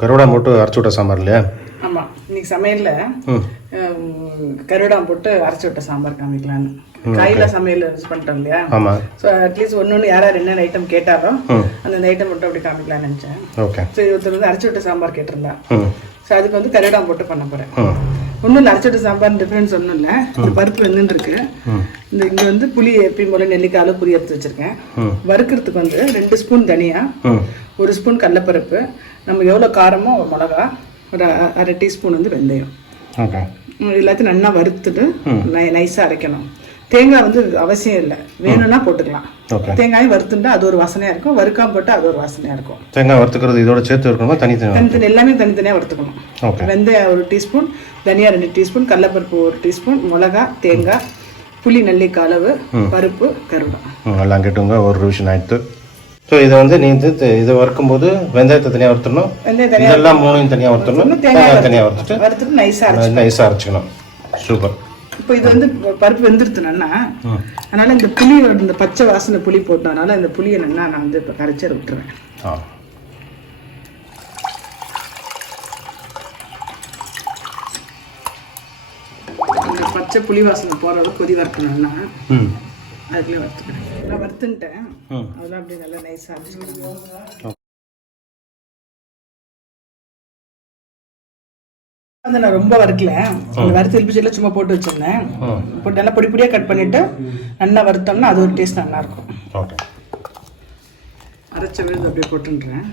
கருவடாம் போட்டு அரைச்சி விட்ட சாம்பார் இல்லையா? ஆமாம், இன்னைக்கு சமையலில் கருவடாம் போட்டு அரைச்சி விட்ட சாம்பார் காமிக்கலான்னு. காயில் சமையல் யூஸ் பண்ணிட்டோம் இல்லையா? ஆமாம். ஸோ அட்லீஸ்ட் ஒன்று யாராவது என்னென்ன ஐட்டம் கேட்டாரோ அந்த ஐட்டம் மட்டும் அப்படி காமிக்கலான்னு நினச்சேன். ஓகே. ஸோ ஒருத்தர் வந்து அரைச்சி விட்ட சாம்பார் கேட்டிருந்தா. ஸோ அதுக்கு வந்து கருவடாம் போட்டு பண்ண போகிறேன். ஒன்றும் இல்லை, அரைச்சி விட்ட சாம்பார் டிஃப்ரென்ஸ் ஒன்றும் இல்லை. இந்த பருப்பு வெந்துன்னு இருக்கு. இங்கே வந்து புளி எப்பயும் போல நெல்லிக்காயில் புளி எடுத்து வச்சிருக்கேன். வறுக்கிறதுக்கு வந்து 2 ஸ்பூன் தனியா, 1 ஸ்பூன் கடலப்பருப்பு, நம்ம எவ்வளோ காரமோ மிளகா, ஒரு அரை டீஸ்பூன் வந்து வெந்தயம். ஓகே. எல்லாத்தையும் நல்லா வறுத்துட்டு நைஸாக அரைக்கணும். தேங்காய் வந்து அவசியம் இல்லை, வேணும்னா போட்டுக்கலாம். தேங்காயும் வறுத்துட்டா அது ஒரு வாசனையாக இருக்கும், வறுக்காம போட்டால் அது ஒரு வாசனையாக இருக்கும். தேங்காய் வறுத்துக்கிறது இதோட சேர்த்து இருக்கணுமா? தனித்தனி எல்லாமே தனித்தனியாக வறுத்துக்கணும். வெந்தயம் 1 டீஸ்பூன், தனியா 2 டீஸ்பூன், கடலப்பருப்பு 1 டீஸ்பூன், மிளகா, தேங்காய், புளி நெல்லிக்காய் அளவு, பருப்பு, கருவேப்பிலை எல்லாம் கேட்டுங்க. ஒரு நிமிஷம் ஆயிடுத்து. ஸோ இதை வந்து நீ இதை வறுக்கும்போது வெந்தயத்தை தனியாக வறுத்துடணும், இதெல்லாம் 3 தனியாக வறுத்துடணும், தேங்காய் தனியாக வறுத்துட்டு நைஸாக அரைச்சிக்கணும். சூப்பர். இப்போ இது வந்து பருப்பு வெந்துருத்துனா, அதனால இந்த புளியோட இந்த பச்சை வாசனை புளி போட்டதுனால இந்த புளியை நல்லா நான் வந்து இப்போ கரைச்சி விட்டுருவேன். இந்த பச்சை புளி வாசனை போகிற அளவுக்கு கொதி வறுக்கணும்னா அதுக்குள்ளே வறுத்துக்கிறேன். நான் வறுத்துன்ட்டேன், அதெல்லாம் அப்படியே நல்லா நைஸாக அரைச்சிக்கிறேன். வந்து நான் ரொம்ப வறுக்கல, அந்த வறுத்து எலுப்பிச்செல்லாம் சும்மா போட்டு வச்சிருந்தேன். போட்டு நல்லா பொடி பொடியாக கட் பண்ணிட்டு நல்லா வறுத்தோம்னா அது ஒரு டேஸ்ட் நல்லா இருக்கும். அரைச்ச விழுது அப்படியே போட்டுன்றேன்.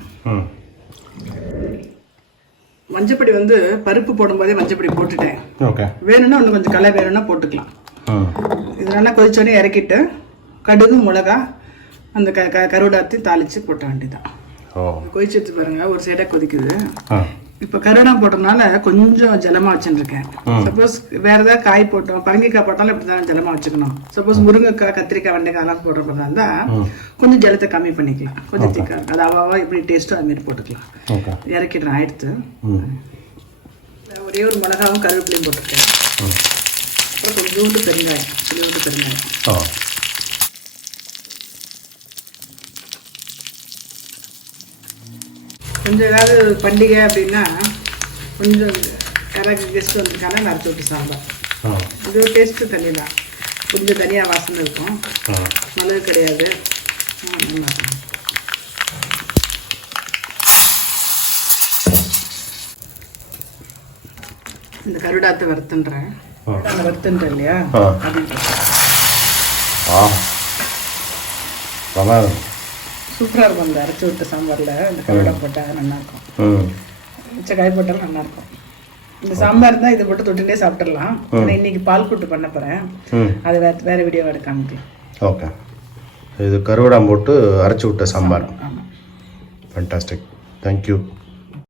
மஞ்சப்பொடி வந்து பருப்பு போடும்போதே மஞ்சப்பொடி போட்டுட்டேன். வேணும்னா இன்னும் கொஞ்சம் கலை வேணும்னா போட்டுக்கலாம். இது நல்லா கொதிச்சோடனே இறக்கிட்டு கடுகு மிளகா அந்த கருவடாத்தையும் தாளிச்சு போட்ட வேண்டியதான். கொதிச்சு பாருங்க, ஒரு சைடாக கொதிக்குது. இப்போ கருவடாம் போட்டதுனால கொஞ்சம் ஜலமாக வச்சுருக்கேன். சப்போஸ் வேற ஏதாவது காய் போட்டோம், பரங்கிக்காய் போட்டாலும் இப்படி தான் ஜலமாக வச்சுக்கணும். சப்போஸ் முருங்கைக்காய், கத்திரிக்காய், வெண்டைக்காய்லாம் போடுற மாதிரி இருந்தால் கொஞ்சம் ஜலத்தை கம்மி பண்ணிக்கலாம், கொஞ்சம் திக்காக. அது அவாவா எப்படி டேஸ்ட்டோ அதுமாரி போட்டுக்கலாம். இறக்கிடுறேன். ஆயிடுத்து. ஒரே ஒரு மிளகாவும் கருவேப்பிலையும் போட்டிருக்கேன். அப்புறம் கொஞ்சோண்டு பெருங்காயம். கொஞ்சம் ஏதாவது பண்டிகை அப்படின்னா கொஞ்சம் யாராவது கெஸ்ட் வந்துருக்காங்கன்னா அரைச்சி விட்டு சாம்பார். இது ஒரு டேஸ்ட்டு தனி தான். கொஞ்சம் தனியாக வாசனை இருக்கும், மிளகு கிடையாது. இந்த கருடாத்தை வறுத்துன்றேன். வறுத்துன்றேன் இல்லையா? சூப்பராக இருக்கும். அந்த அரைச்சி விட்ட சாம்பாரில் இந்த கருவேப்பிலை போட்டால் நல்லாயிருக்கும். மிச்ச காய் போட்டாலும் நல்லாயிருக்கும். இந்த சாம்பார் தான் இதை போட்டு தொட்டுட்டே சாப்பிட்றலாம். ஆனால் இன்னைக்கு பால் கூட்டு பண்ண போகிறேன், அதை வேறு வீடியோ எடுக்காமக்கலாம். ஓகே. இது கருவடாம் போட்டு அரைச்சி விட்ட சாம்பார். ஃபேண்டாஸ்டிக். தேங்க்யூ.